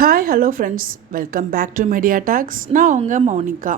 Hi hello friends, welcome back to media talks. நான் உங்கள் Mounika.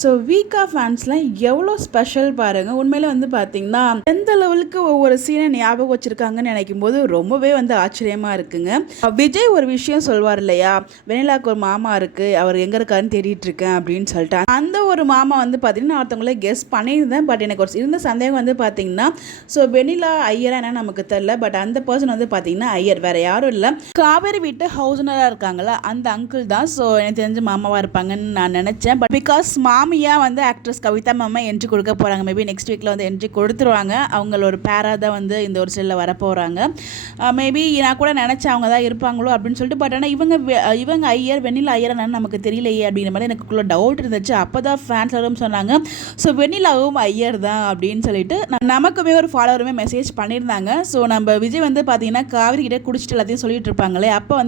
So வீக்கா ஃபேன்ஸ்லாம் எவ்வளோ ஸ்பெஷல் பாருங்கள். உண்மையிலே பார்த்திங்கன்னா எந்த லெவலுக்கு ஒவ்வொரு சீனை ஞாபகம் வச்சுருக்காங்கன்னு நினைக்கும் போது ரொம்பவே ஆச்சரியமாக இருக்குங்க. விஜய் ஒரு விஷயம் சொல்வார் இல்லையா, வெனிலாவுக்கு ஒரு மாமா இருக்குது, அவர் எங்கே இருக்காருன்னு தேடிட்டு இருக்கேன் அப்படின்னு சொல்லிட்டு. அந்த ஒரு மாமா பார்த்திங்கன்னா ஒருத்தவங்களே கெஸ் பண்ணியிருந்தேன். பட் எனக்கு ஒரு இருந்த சந்தேகம் பார்த்திங்கன்னா, ஸோ வெனிலா ஐயரா என்ன நமக்கு தெரில. பட் அந்த பர்சன் பார்த்திங்கன்னா ஐயர் வேறு யாரும் இல்லை, காவேரி வீட்டு ஹவுஸ்னராக இருக்காங்களா அந்த அங்கிள் தான். ஸோ எனக்கு தெரிஞ்ச மாமாவாக இருப்பாங்கன்னு நான் நினச்சேன். பட் பிகாஸ் மாமியாக ஆக்ட்ரஸ் கவிதா மாமா என்ட்ரி கொடுக்க போகிறாங்க. மேபி நெக்ஸ்ட் வீக்கில் என்ட்ரி கொடுத்துருவாங்க. அவங்கள ஒரு பேராக தான் இந்த ஒரு சைடில் வரப்போகிறாங்க. மேபி நான் கூட நினச்சேன் அவங்க தான் இருப்பாங்களோ அப்படின்னு சொல்லிட்டு. பட் ஆனால் இவங்க ஐயர் வெண்ணிலா ஐயர் நமக்கு தெரியலையே அப்படிங்கிற மாதிரி எனக்குள்ள டவுட் இருந்துச்சு. அப்போ தான் ஃபேன்ஸ் எல்லாரும் சொன்னாங்க, ஸோ வெண்ணிலாவும் ஐயர் தான் அப்படின்னு சொல்லிட்டு. நமக்குமே ஒரு ஃபாலோவருமே மெசேஜ் பண்ணியிருந்தாங்க. ஸோ நம்ம விஜய் பார்த்தீங்கன்னா காவிரி கிட்டே குடிச்சிட்டு எல்லாத்தையும் சொல்லிட்டு இருப்பாங்களே, அப்போ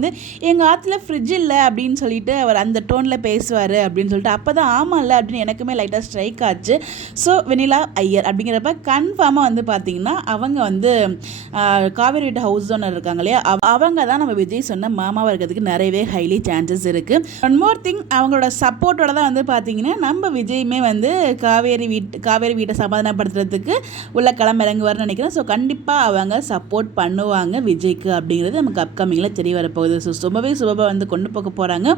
எங்கள் ஆற்றுல ஃப்ரிட்ஜ் இல்லை அப்படின்னு சொல்லிட்டு அவர் அந்த டோனில் பேசுவார் அப்படின்னு சொல்லிட்டு. அப்போ தான் ஆமாம் இல்லை அப்படின்னு எனக்குமே லைட்டாக ஸ்ட்ரைக் ஆச்சு. ஸோ வெனிலா ஐயர் அப்படிங்கிறப்ப கன்ஃபார்மாக பார்த்தீங்கன்னா அவங்க காவேரி வீட்டு ஹவுஸ் ஓனர் இருக்காங்க இல்லையா, அவங்க தான் நம்ம விஜய் சொன்ன மாமாவாக இருக்கிறதுக்கு நிறையவே ஹைலி சான்சஸ் இருக்குது. ஒன் மோர் திங், அவங்களோட சப்போர்ட்டோட தான் பார்த்தீங்கன்னா நம்ம விஜயுமே காவேரி வீட்டை சமாதானப்படுத்துறதுக்கு உள்ள கிளம்பிறங்குவார்னு நினைக்கிறேன். ஸோ கண்டிப்பாக அவங்க சப்போர்ட் பண்ணுவாங்க விஜய்க்கு அப்படிங்கிறது நமக்கு அப்கமிங்கில் தெரிய வரப்போகுது. ஸோ ரொம்பவே சுபமாக கொண்டு போக போகிறாங்க.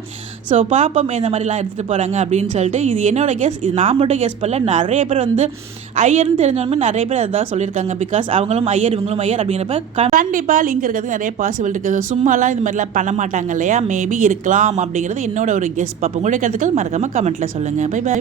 ஸோ பாப்போம் எந்த மாதிரிலாம் எடுத்துகிட்டு போகிறாங்க அப்படின்னு சொல்லிட்டு. இது என்னோட கெஸ், இது நான் மட்டும் கெஸ் பண்ணல. நிறைய பேர் ஐயர்னு தெரிஞ்சவங்க நிறைய பேர் அதான் சொல்லியிருக்காங்க. பிகாஸ் அவங்களும் ஐயர் இவங்களும் ஐயர் அப்படிங்கிறப்ப கண்டிப்பாக லிங்க் இருக்கிறதுக்கு நிறைய பாசிபிள் இருக்குது. சும்மாலாம் இது மாதிரிலாம் பண்ண மாட்டாங்க இல்லையா, மேபி இருக்கலாம் அப்படிங்கிறது என்னோட ஒரு கெஸ். பார்ப்போம். உங்களுடைய கருத்துக்கள் மறக்காமல் கமெண்ட்டில் சொல்லுங்கள். Bye by.